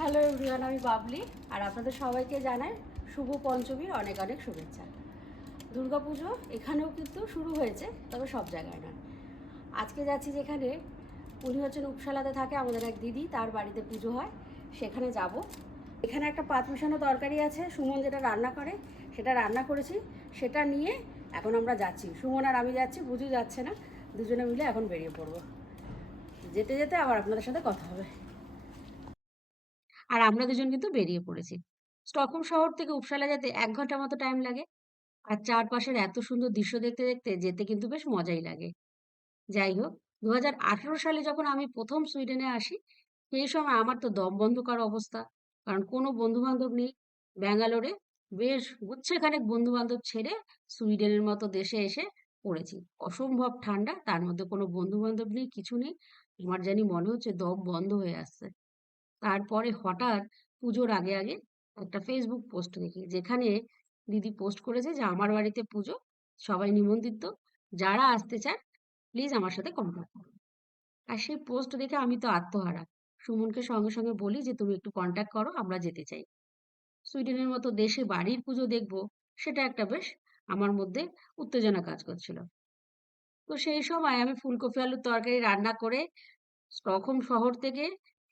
Hello everyone আমি বাবলি। আর আপনাদের সবাইকে জানাই শুভ পঞ্চমীর অনেক অনেক শুভেচ্ছা। দুর্গাপুজো এখানেও কিন্তু শুরু হয়েছে, তবে সব জায়গায় নয়। আজকে যাচ্ছি যেখানে উনি হচ্ছেন উপসালাতে থাকে আমাদের এক দিদি, তার বাড়িতে পুজো হয়, সেখানে যাব। এখানে একটা পাত মিশানো তরকারি আছে, সুমন যেটা রান্না করে, সেটা রান্না করেছি, সেটা নিয়ে এখন আমরা যাচ্ছি। সুমন আর আমি যাচ্ছি পুজো যাচ্ছে না, দুজনে মিলে এখন বেরিয়ে পড়ব। যেতে যেতে আবার আপনাদের সাথে কথা হবে। আর আমরা দুজন কিন্তু বেরিয়ে পড়েছি। স্টকহোম শহর থেকে উপসালা যেতে এক ঘণ্টা মতো টাইম লাগে। আর চারপাশের এত সুন্দর দৃশ্য দেখতে দেখতে যেতে কিন্তু বেশ মজাই লাগে। যাই হোক দু হাজার আঠেরো সালে যখন আমি প্রথম সুইডেনে আসি, সেই সময় আমার তো দম বন্ধ করার অবস্থা। কারণ কোনো বন্ধু বান্ধব নেই। ব্যাঙ্গালোরে বেশ গুচ্ছেখানেক বন্ধু বান্ধব ছেড়ে সুইডেনের মতো দেশে এসে পড়েছি। অসম্ভব ঠান্ডা, তার মধ্যে কোনো বন্ধু বান্ধব নেই, কিছু নেই। আমার জানি মনে হচ্ছে দম বন্ধ হয়ে আসছে। তারপরে হঠাৎ পুজোর আগে আগে একটা ফেসবুক পোস্ট দেখি। যেখানে দিদি পোস্ট করেছে যে, আমার বাড়িতে পুজো, সবাই নিমন্ত্রিত। যারা আসতে চান প্লিজ আমার সাথে কন্ট্যাক্ট করুন। আর সেই পোস্ট দেখে আমি তো আত্মহারা। সুমনকে সঙ্গে সঙ্গে বলি যে, তুমি একটু কন্ট্যাক্ট করো, আমরা যেতে চাই। সুইডেনের মতো দেশে বাড়ির পুজো দেখব, সেটা একটা বেশ আমার মধ্যে উত্তেজনা কাজ করছিল। তো সেই সময় আমি ফুলকপি আলুর তরকারি রান্না করে স্টকহোম শহর থেকে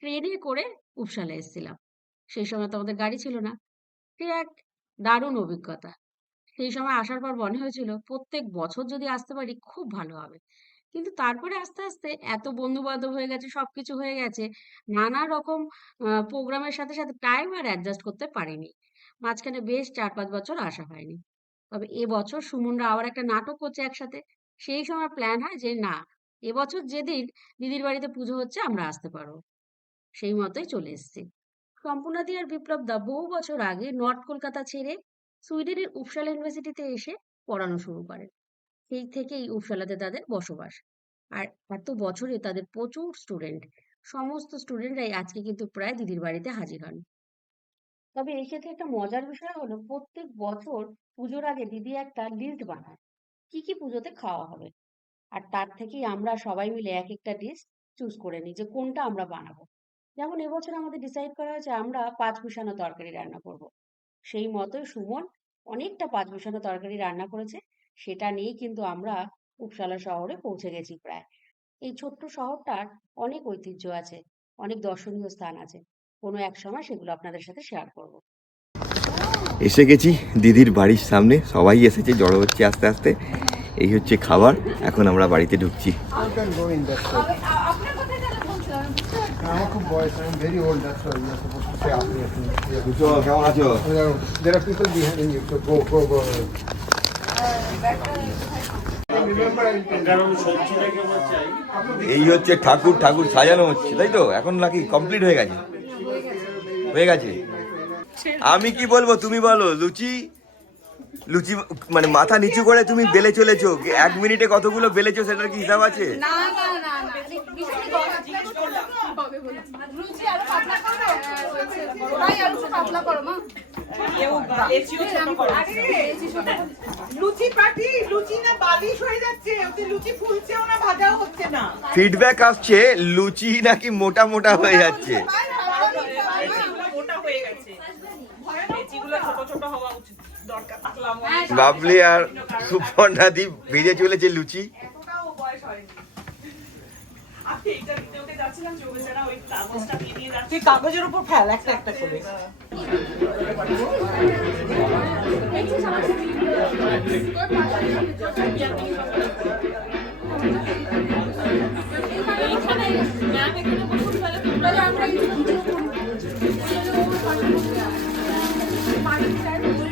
ট্রেনে করে উপসালে এসেছিলাম। সেই সময় তো আমাদের গাড়ি ছিল না। সে এক দারুণ অভিজ্ঞতা। সেই সময় আসার পর মনে হয়েছিল, প্রত্যেক বছর যদি আসতে পারি খুব ভালো হবে। কিন্তু তারপরে আস্তে আস্তে এত বন্ধু বান্ধব হয়ে গেছে, সবকিছু হয়ে গেছে, নানা রকম প্রোগ্রামের সাথে সাথে টাইম আর অ্যাডজাস্ট করতে পারিনি। মাঝখানে বেশ চার পাঁচ বছর আসা হয়নি। তবে এবছর সুমনরা আবার একটা নাটক করছে একসাথে। সেই সময় প্ল্যান হয় যে, না এবছর যেদিন দিদির বাড়িতে পুজো হচ্ছে, আমরা আসতে পারব। সেই মতোই চলে এসেছি। সম্পূর্ণাদি আর বিপ্লব দা বহু বছর আগে নর্থ কলকাতা ছেড়ে সুইডেনের উপসালা ইউনিভার্সিটিতে এসে পড়ানো শুরু করেন। সেই থেকেই উপসালাতে তাদের বসবাস। আর এত বছরে তাদের প্রচুর স্টুডেন্ট সমস্ত স্টুডেন্টরাই আজকে কিন্তু প্রায় দিদির বাড়িতে হাজির হন। তবে এই ক্ষেত্রে একটা মজার বিষয় হলো, প্রত্যেক বছর পুজোর আগে দিদি একটা লিস্ট বানায়। কি কি পুজোতে খাওয়া হবে? আর তার থেকেই আমরা সবাই মিলে এক একটা ডিশ চুজ করে নিই যে কোনটা আমরা বানাবো। যেমন এবছর আমাদের ডিসাইড করা হয়েছে আমরা পাঁচ মিশানো তরকারি রান্না করব। সেই মতোই সুমন অনেকটা পাঁচ মিশানো তরকারি রান্না করেছে সেটা নিয়েই কিন্তু আমরা উপসালা শহরে পৌঁছে গেছি প্রায়। এই ছোট্ট শহরটার অনেক ঐতিহ্য আছে অনেক দর্শনীয় স্থান আছে কোনো এক সময় সেগুলো আপনাদের সাথে শেয়ার করব। এসে গেছি দিদির বাড়ির সামনে সবাই এসেছে জড়ো হচ্ছে আস্তে আস্তে। এই হচ্ছে খাবার এখন আমরা বাড়িতে ঢুকছি। আমার খুব বয়স I am very old that's why you are supposed to say আপনি আপনি কেমন আছো there are people behind you so go go go এই হচ্ছে ঠাকুর ঠাকুর সাজানো হচ্ছে তাই তো? এখন নাকি কমপ্লিট হয়ে গেছে। হয়ে গেছে? আমি কি বলব তুমি বলো লুচি লুচি মানে মাথা নিচু করে তুমি বেলে চলেছো। এক মিনিটে কতগুলো বেলেছো সেটার কি হিসাব আছে? না না না না ভীষণই গরম জিজ্ঞেস করলাম হবে বলে লুচি আরও পাতলা করো ওরাই আরও একটু পাতলা করো মা। লুচি পাটি লুচি না বালিশ হয়ে যাচ্ছে ওতে লুচি ফুলছেও না ভাজাও হচ্ছে না। ফিডব্যাক আসছে লুচি নাকি মোটা মোটা হয়ে যাচ্ছে? হয়ে গেছে লেচিগুলো ছোট ছোট হওয়া উচিত দরকার পাতলা বাবলি আর সুপর্ণা দি ভেজে চলেছে লুচি। তুই কাগজের উপর ফেল একটা একটা করে। পুরোহিত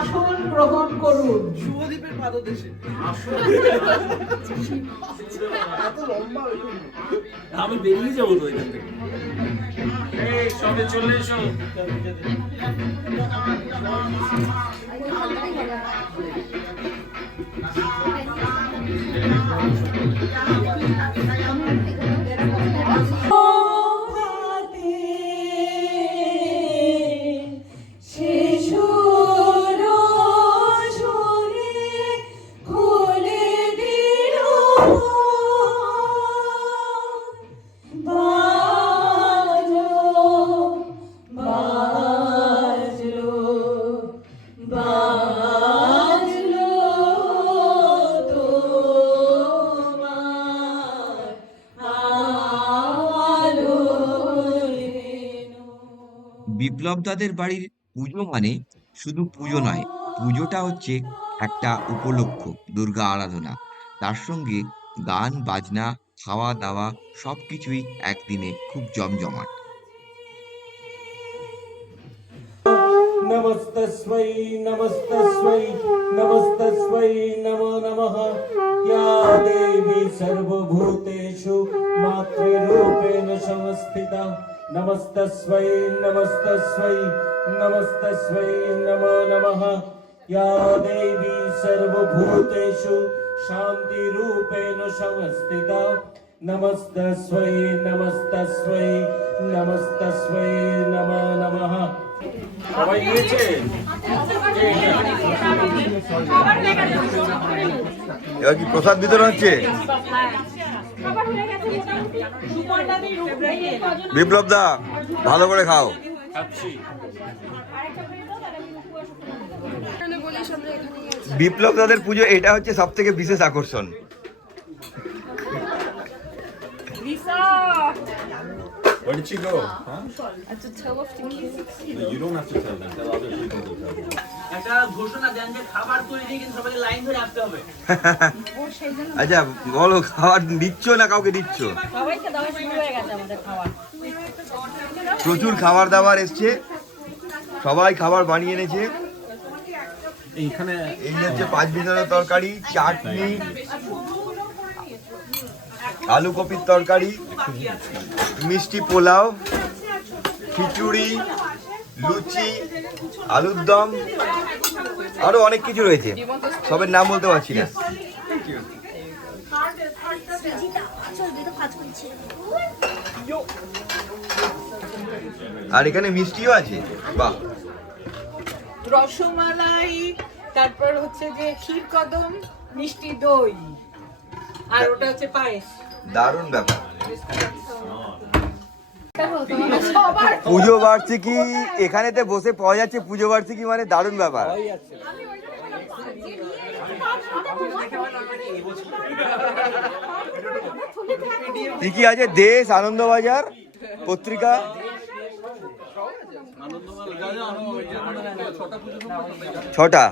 আসন গ্রহণ করুন শুভদীপের পাদদেশে আমি বেরিয়ে যাব তো এখান থেকে এই সবে চলে এসো বিপ্লব বিপ্লবদাদের বাড়ির পুজো মানে শুধু পুজো নয়, পুজোটা হচ্ছে একটা উপলক্ষ, দুর্গা আরাধনা। তার সঙ্গে গান, বাজনা খাওয়া দাওয়া সব কিছুই একদিনে খুব জমজমাট। নমস্তস্বৈ নমস্তস্বৈ নমস্তস্বৈ নমো নমঃ। ইয়া দেবী সর্বভূতেষু, মাতৃরূপেণ সংস্থিতা नमस्तस्मै नमस्तस्मै नमस्तस्मै नमो नमः या देवी सर्वभूतेषु शान्तिरूपेण संस्थिता नमस्तस्मै नमस्तस्मै नमस्तस्मै नमो नमः সবাই নিয়েছে এবার কি প্রসাদ বিতরণ হচ্ছে বিপ্লব দা ভালো করে খাও। বিপ্লব দাদের পুজো এটা হচ্ছে সব থেকে বিশেষ আকর্ষণ। Where did she go? Huh? You don't have to tell them. Tell other people to tell them. একটা ঘোষণা দেন যে খাবার তৈরি কিন্তু সবাইকে লাইন ধরে আসতে হবে আচ্ছা বলো খাবার দিচ্ছ না কাউকে দিচ্ছ সবাইকে দেওয়া শুরু হয়ে গেছে আমাদের খাওয়া প্রচুর খাবার দাবার এসছে সবাই খাবার বানিয়ে এনেছে এইখানে এই হচ্ছে পাঁচ বিধনের তরকারি চাটনি আলু কপির তরকারি, মিষ্টি পোলাও, খিচুড়ি, লুচি, আলুর দম, আরও অনেক কিছু রয়েছে। সবের নাম বলতে পারছি না। আর এখানে মিষ্টিও আছে? বাহ। রসমালাই, তারপর হচ্ছে যে ক্ষীর কদম মিষ্টি দই। আর ওটা হচ্ছে পায়েস। দারুণ ব্যাপার। পুজো বার্ষিকী এখানেতে বসে পাওয়া যাচ্ছে পুজো বার্ষিকী মানে দারুণ ব্যাপার। কি কি আছে? দেশ আনন্দবাজার পত্রিকা। ছটা।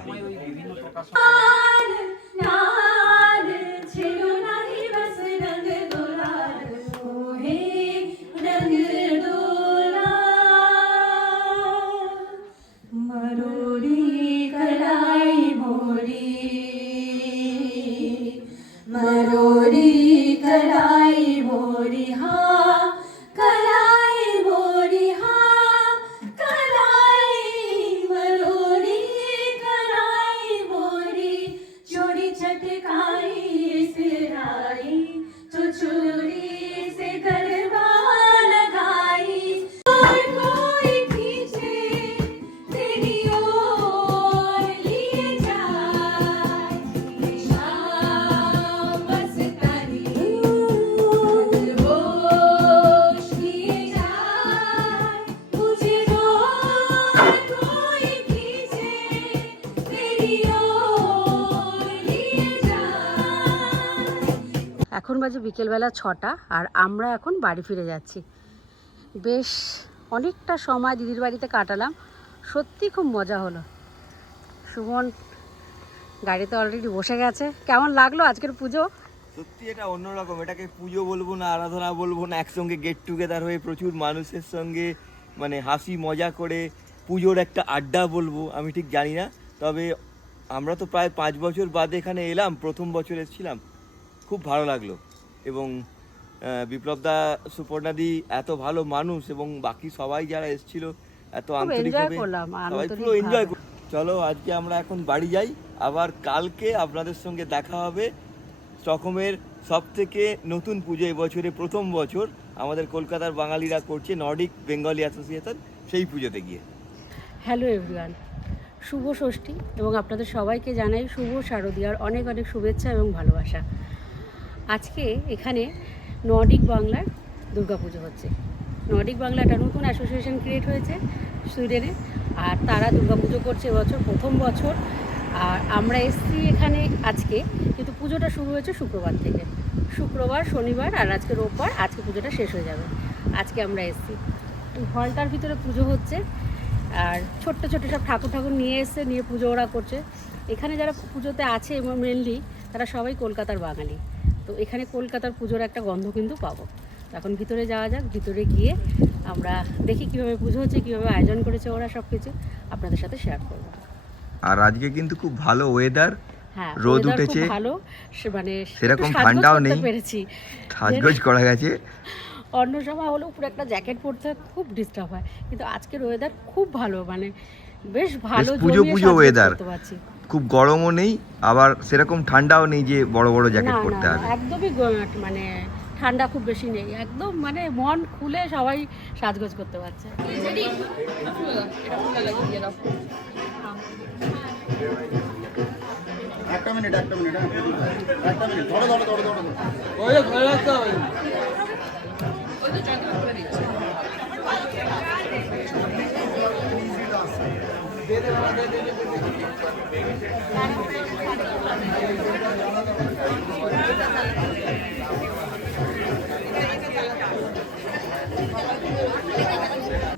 বাজে বিকেলবেলা ছটা আর আমরা এখন বাড়ি ফিরে যাচ্ছি। বেশ অনেকটা সময় দিদির বাড়িতে কাটালাম। সত্যি খুব মজা হলো। সুমন গাড়িতে অলরেডি বসে গেছে। কেমন লাগল আজকের পুজো? সত্যি এটা অন্যরকম। এটাকে পুজো বলব না, আরাধনা বলব না, একসঙ্গে গেট টুগেদার হয়ে প্রচুর মানুষের সঙ্গে মানে হাসি, মজা করে পুজোর একটা আড্ডা বলব, আমি ঠিক জানি না। তবে আমরা তো প্রায় পাঁচ বছর বাদে এখানে এলাম, প্রথম বছর এসেছিলাম। খুব ভালো লাগল। এবং আহ, বিপ্লবদা সুপর্ণাদি এত ভালো মানুষ এবং বাকি সবাই যারা এসেছিল এত খুব আন্তরিক সবাই পুরো এনজয় চলো আজকে আমরা এখন বাড়ি যাই। আবার কালকে আপনাদের সঙ্গে দেখা হবে স্টকহোমের সব থেকে নতুন পুজো এবছরে প্রথম বছর। আমাদের কলকাতার বাঙালিরা করছে নর্ডিক বেঙ্গলি অ্যাসোসিয়েশন সেই পুজোতে গিয়ে। হ্যালো এভরিওয়ান শুভ ষষ্ঠী এবং আপনাদের সবাইকে জানাই শুভ শারদীয়ার অনেক অনেক শুভেচ্ছা এবং ভালোবাসা। আজকে এখানে নর্ডিক বাংলার দুর্গাপুজো হচ্ছে। নর্ডিক বাংলা একটা নতুন অ্যাসোসিয়েশন ক্রিয়েট হয়েছে সুইডেনে, আর তারা দুর্গাপুজো করছে এবছর প্রথম বছর। আর আমরা এসছি এখানে আজকে, কিন্তু পুজোটা শুরু হয়েছে শুক্রবার থেকে। শুক্রবার, শনিবার, আর আজকে রোববার, আজকে পুজোটা শেষ হয়ে যাবে। আজকে আমরা এসছি। হলটার ভিতরে পুজো হচ্ছে, আর ছোট্ট ছোট্ট সব ঠাকুর ঠাকুর নিয়ে এসছে নিয়ে পুজো ওরা করছে। এখানে যারা পুজোতে আছে মেনলি তারা সবাই কলকাতার বাঙালি। তো এখানে কলকাতার পুজোর একটা গন্ধ কিন্তু পাবো। এখন ভিতরে যাওয়া যাক ভিতরে গিয়ে আমরা দেখি কীভাবে পুজো হচ্ছে কীভাবে আয়োজন করেছে ওরা সব কিছু আপনাদের সাথে শেয়ার করব। আর আজকে কিন্তু খুব ভালো ওয়েদার হ্যাঁ রোদ উঠেছে। ভালো মানে সেরকম ঠান্ডাও নেই। পেরেছি। সাজগোজ করা গেছে। অন্য সময় হলে উপরে একটা জ্যাকেট পরতে খুব ডিস্টার্ব হয়। কিন্তু আজকের ওয়েদার খুব ভালো মানে বেশ ভালো পুজো পুজো পারছি। খুব গরমও নেই আবার সেরকম ঠান্ডাও নেই যে বড় বড় জ্যাকেট পরতে হবে। একদমই মানে ঠান্ডা খুব বেশি নেই একদম মানে মন খুলে সবাই সাজগোজ করতে পারছে। একটা মিনিট একটা মিনিট হ্যাঁ একটা মিনিট ধরো ধরো ধরো ধরো ধরো। ওই ঘরে রাখতে হবে।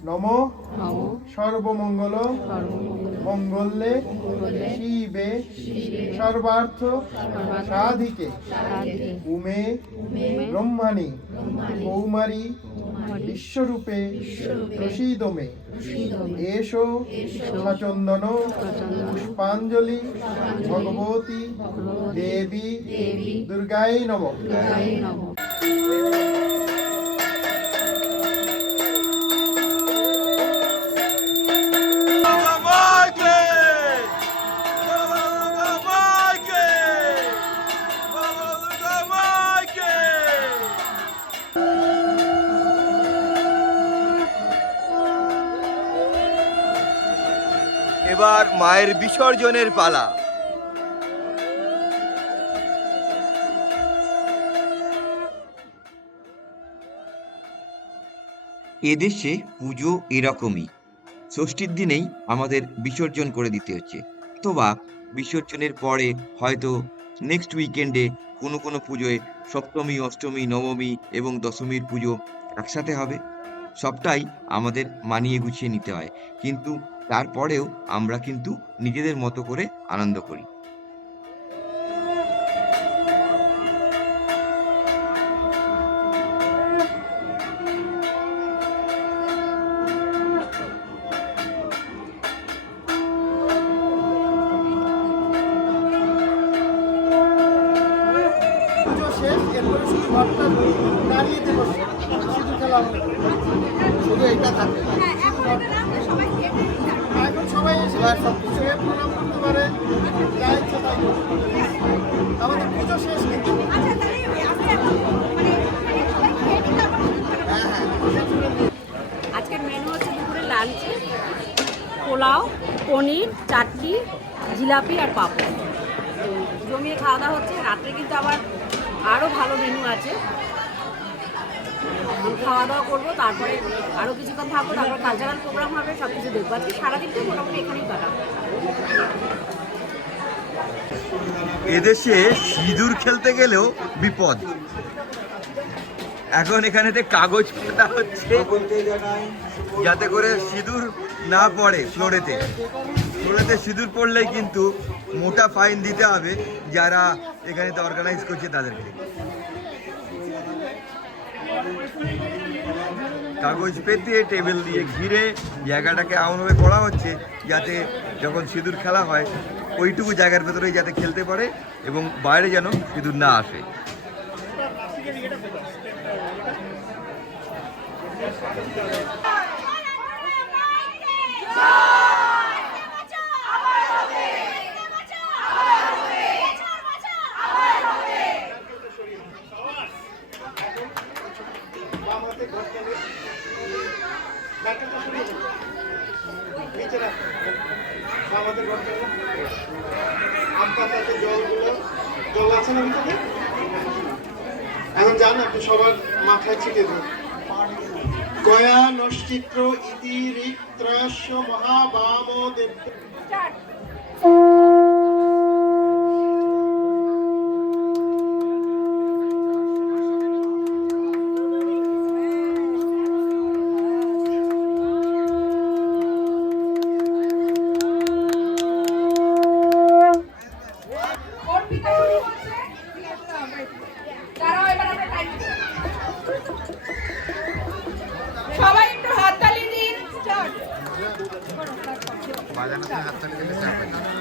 নম। সর্বমঙ্গল। মঙ্গলে। শিবে। সর্বার্থ। সাধিকে। উমে। ব্রহ্মাণী। কৌমারী। বিশ্বরূপে প্রসীদমে এসো সচন্দন পুষ্পাঞ্জলি ভগবতী দেবী দুর্গাই নম। এবার মায়ের বিসর্জনের পালা। এদেশে পুজো এরকমই। ষষ্ঠীর দিনেই আমাদের বিসর্জন করে দিতে হচ্ছে। অথবা বিসর্জনের পরে হয়তো নেক্সট উইকেন্ডে কোনো কোনো পুজোয় সপ্তমী, অষ্টমী, নবমী এবং দশমীর পুজো একসাথে হবে। সবটাই আমাদের মানিয়ে গুছিয়ে নিতে হয়। কিন্তু তারপরেও আমরা কিন্তু নিজেদের মতো করে আনন্দ করি। পুজো শেষ কিন্তু হ্যাঁ হ্যাঁ। আজকের মেনু হচ্ছে দুপুরে লাঞ্চে পোলাও পনির চাটনি জিলাপি আর পাপড়। জমিয়ে খাওয়া দাওয়া হচ্ছে। রাত্রে কিন্তু আবার আরও ভালো মেনু আছে। খাওয়া দাওয়া করব তারপরে আরও কিছুক্ষণ থাকব তারপর কালচারাল প্রোগ্রাম হবে সব কিছু দেখব। আজকে সারাদিনটা মোটামুটি এখানেই কাটাবো। এদেশে সিঁদুর খেলতে গেলেও বিপদ। এখন এখানেতে কাগজ কাটা হচ্ছে, যাতে করে সিঁদুর না পড়ে ফ্লোরেতে। ফ্লোরেতে সিঁদুর পড়লেই কিন্তু মোটা ফাইন দিতে হবে যারা এখানেতে অর্গানাইজ করছে তাদেরকে। কাগজ পেতে, টেবিল দিয়ে ঘিরে জায়গাটাকে এমনভাবে করা হচ্ছে যাতে যখন সিঁদুর খেলা হয় ওইটুকু জায়গার ভেতরেই যাতে খেলতে পারে এবং বাইরে যেন সিঁদুর না আসে। বাম এখন যান আপনি সবার মাথায় ছিটে দেন। গয়া নশ্চিত্র ইতি ঋত্রয়স্য মহাবাম দেব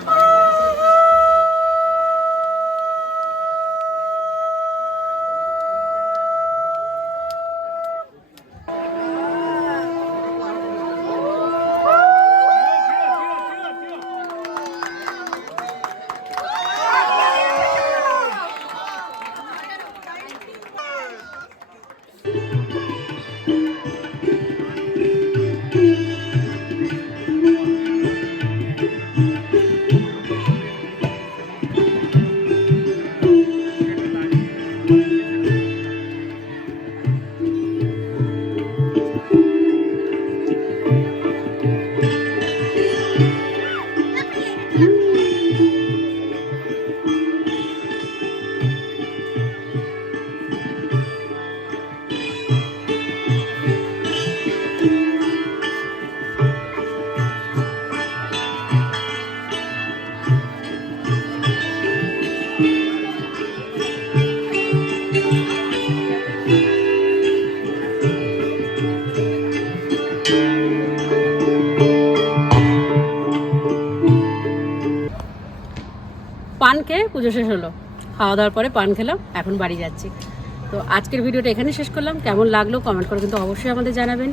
পান পুজো শেষ হলো। খাওয়া দাওয়ার পরে পান খেলাম, এখন বাড়ি যাচ্ছি। তো আজকের ভিডিওটা এখানে শেষ করলাম। কেমন লাগল কমেন্ট করে কিন্তু অবশ্যই আমাদের জানাবেন।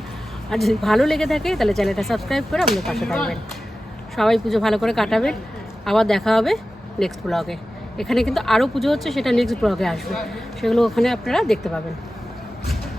আর যদি ভালো লেগে থাকে, তাহলে চ্যানেলটা সাবস্ক্রাইব করে আমাদের পাশে থাকবেন। সবাই পুজো ভালো করে কাটাবেন। আবার দেখা হবে নেক্সট ব্লগে এখানে কিন্তু আরও পুজো হচ্ছে, সেটা নেক্সট ব্লগে আসবে। সেগুলো ওখানে আপনারা দেখতে পাবেন।